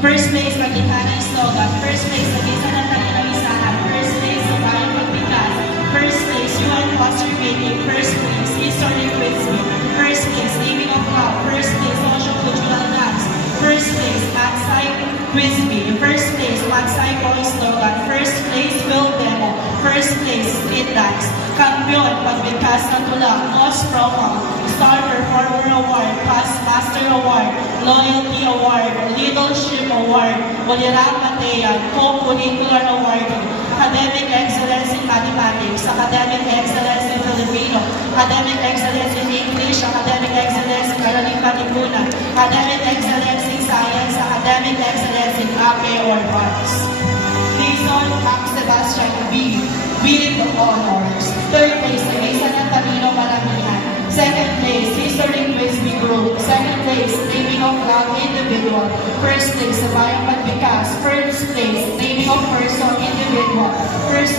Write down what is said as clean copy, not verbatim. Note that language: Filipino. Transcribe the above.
First place, Magintana slogan. First place, Nagisa ng Kanilang Isahan. First place, sa Bayang Pagbigas. First place, UN Foster Rating. First place, History Quizzing. First place, Living of Love. First place, Social Cultural Dance. First place, Magsai Quizby. First place, Magsai Boy slogan. First place, Film Demo. First place, Street Dance. Kampiyon, Pagbigkas ng Tulak. Most Promo. Star Performer Award. Past Master Award. Loyalty Award. Leadership Award. Ulirang Mateyan. Co-Curricular Award. Academic Excellence in Mathematics. Academic Excellence in Filipino. Academic Excellence in English. Academic Excellence in Caroline Katipunan. Academic Excellence in Science. Academic Excellence in APE or Arts. Jason Max Sebastian B. Winning the honors. Third place, Teresa ng Talino Maramihan. Second place, History Quizzby Group. Second place, Naming of Love Individual. First place, Sabayang Pagbikas. First place, Naming of Person Individual. First